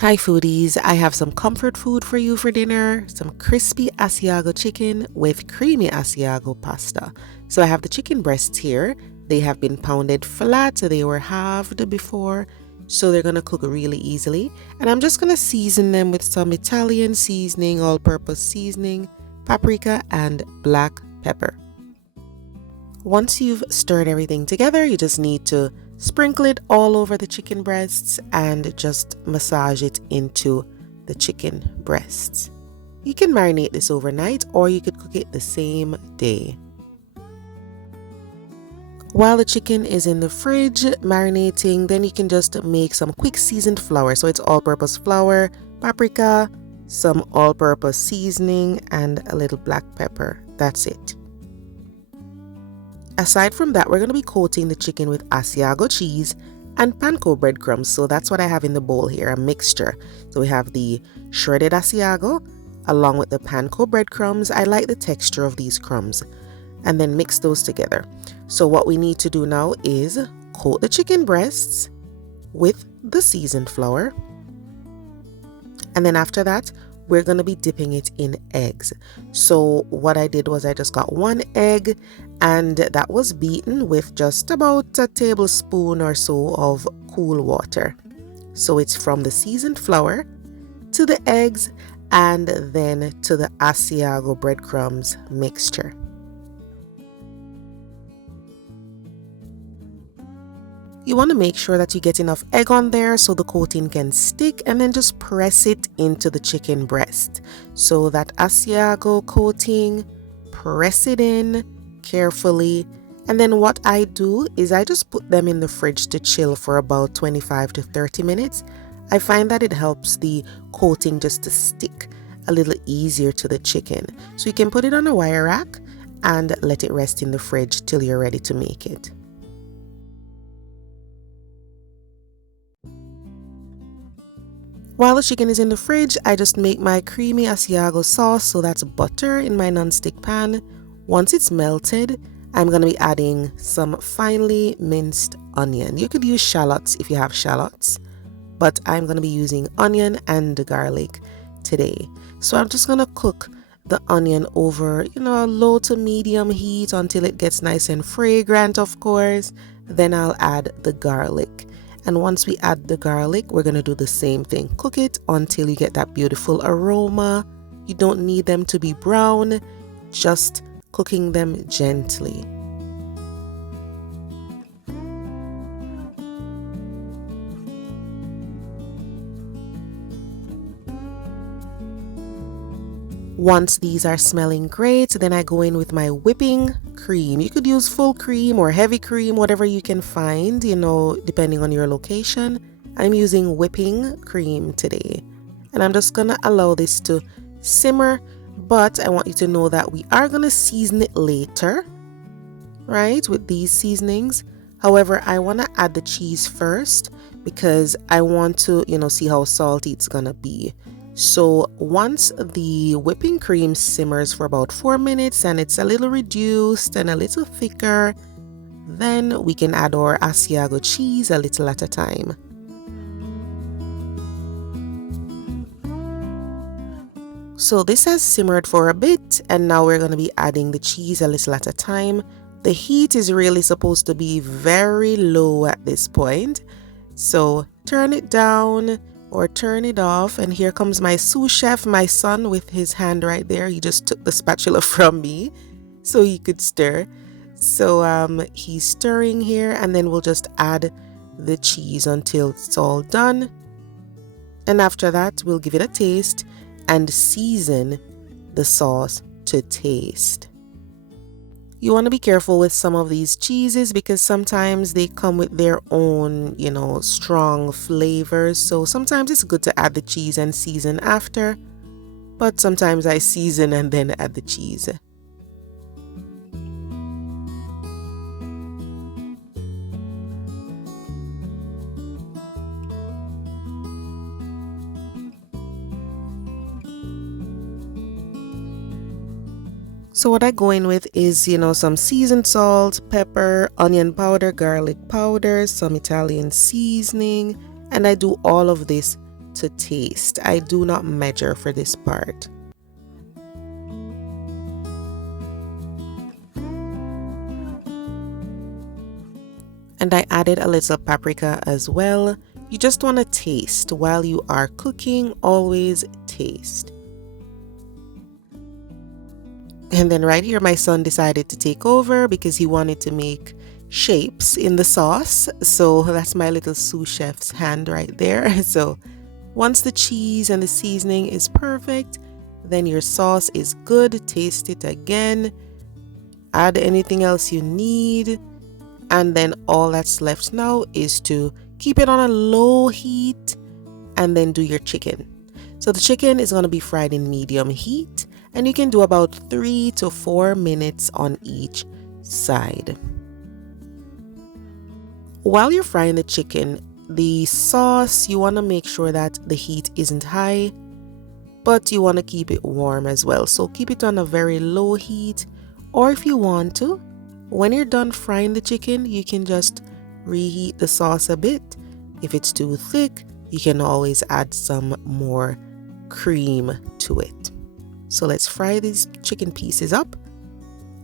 Hi foodies, I have some comfort food for you for dinner, some crispy Asiago chicken with creamy Asiago pasta. So I have the chicken breasts here. They have been pounded flat, they were halved before, so they're gonna cook really easily. And I'm just gonna season them with some Italian seasoning, all-purpose seasoning, paprika, and black pepper. Once you've stirred everything together, you just need to sprinkle it all over the chicken breasts and just massage it into the chicken breasts. You can marinate this overnight or you could cook it the same day. While the chicken is in the fridge marinating, then you can just make some quick seasoned flour. So it's all-purpose flour, paprika, some all-purpose seasoning, and a little black pepper. That's it. Aside from that, we're going to be coating the chicken with Asiago cheese and Panko breadcrumbs. So that's what I have in the bowl here, a mixture. So we have the shredded Asiago along with the Panko breadcrumbs. I like the texture of these crumbs. And then mix those together. So what we need to do now is coat the chicken breasts with the seasoned flour. And then after that, we're going to be dipping it in eggs. So what I did was I just got one egg and that was beaten with just about a tablespoon or so of cool water. So it's from the seasoned flour to the eggs and then to the Asiago breadcrumbs mixture. You want to make sure that you get enough egg on there so the coating can stick, and then just press it into the chicken breast. So that Asiago coating, press it in carefully. And then what I do is I just put them in the fridge to chill for about 25 to 30 minutes. I find that it helps the coating just to stick a little easier to the chicken. So you can put it on a wire rack and let it rest in the fridge till you're ready to make it. While the chicken is in the fridge, I just make my creamy Asiago sauce, so that's butter in my non-stick pan. Once it's melted, I'm going to be adding some finely minced onion. You could use shallots if you have shallots, but I'm going to be using onion and garlic today. So I'm just going to cook the onion over, low to medium heat until it gets nice and fragrant, of course. Then I'll add the garlic. And once we add the garlic, we're going to do the same thing. Cook it until you get that beautiful aroma. You don't need them to be brown, just cooking them gently. Once these are smelling great, then I go in with my whipping cream. You could use full cream or heavy cream, whatever you can find, depending on your location. I'm using whipping cream today. And I'm just gonna allow this to simmer, but I want you to know that we are gonna season it later, right, with these seasonings. However, I wanna add the cheese first because I want to, see how salty it's gonna be. So once the whipping cream simmers for about 4 minutes and it's a little reduced and a little thicker, then we can add our Asiago cheese a little at a time. So this has simmered for a bit and now we're going to be adding the cheese a little at a time. The heat is really supposed to be very low at this point. So turn it down or turn it off, and here comes my sous chef, my son, with his hand right there. He just took the spatula from me so he could stir. So he's stirring here, and then we'll just add the cheese until it's all done. And after that, we'll give it a taste and season the sauce to taste. You want to be careful with some of these cheeses because sometimes they come with their own, strong flavors. So sometimes it's good to add the cheese and season after, but sometimes I season and then add the cheese. So what I go in with is, some seasoned salt, pepper, onion powder, garlic powder, some Italian seasoning, and I do all of this to taste. I do not measure for this part. And I added a little paprika as well. You just want to taste while you are cooking, always taste. And then right here, my son decided to take over because he wanted to make shapes in the sauce. So that's my little sous chef's hand right there. So once the cheese and the seasoning is perfect, then your sauce is good. Taste it again. Add anything else you need. And then all that's left now is to keep it on a low heat and then do your chicken. So the chicken is going to be fried in medium heat, and you can do about 3 to 4 minutes on each side. While you're frying the chicken, the sauce, you want to make sure that the heat isn't high, but you want to keep it warm as well. So keep it on a very low heat, or if you want to, when you're done frying the chicken, you can just reheat the sauce a bit. If it's too thick, you can always add some more cream to it. So let's fry these chicken pieces up.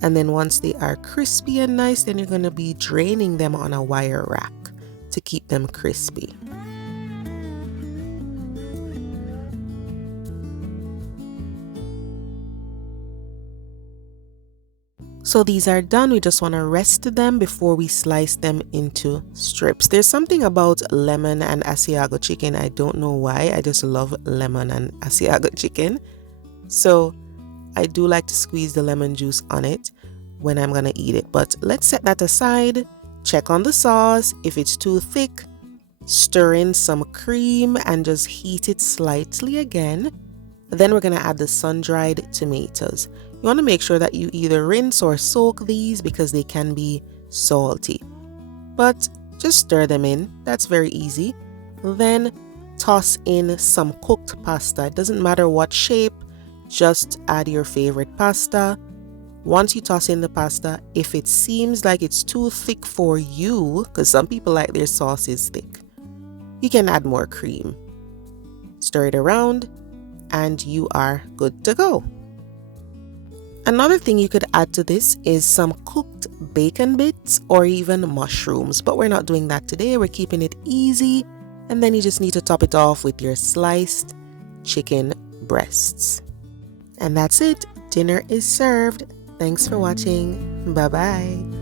And then once they are crispy and nice, then you're going to be draining them on a wire rack to keep them crispy. So these are done. We just want to rest them before we slice them into strips. There's something about lemon and Asiago chicken. I don't know why. I just love lemon and Asiago chicken. So I do like to squeeze the lemon juice on it when I'm going to eat it. But let's set that aside. Check on the sauce. If it's too thick, stir in some cream and just heat it slightly again. Then we're going to add the sun-dried tomatoes. You want to make sure that you either rinse or soak these because they can be salty. But just stir them in. That's very easy. Then toss in some cooked pasta. It doesn't matter what shape, just add your favorite pasta. Once you toss in the pasta, if it seems like it's too thick for you, because some people like their sauces thick, you can add more cream. Stir it around and you are good to go. Another thing you could add to this is some cooked bacon bits or even mushrooms, but we're not doing that today. We're keeping it easy, and then you just need to top it off with your sliced chicken breasts. And that's it. Dinner is served. Thanks for watching. Bye-bye.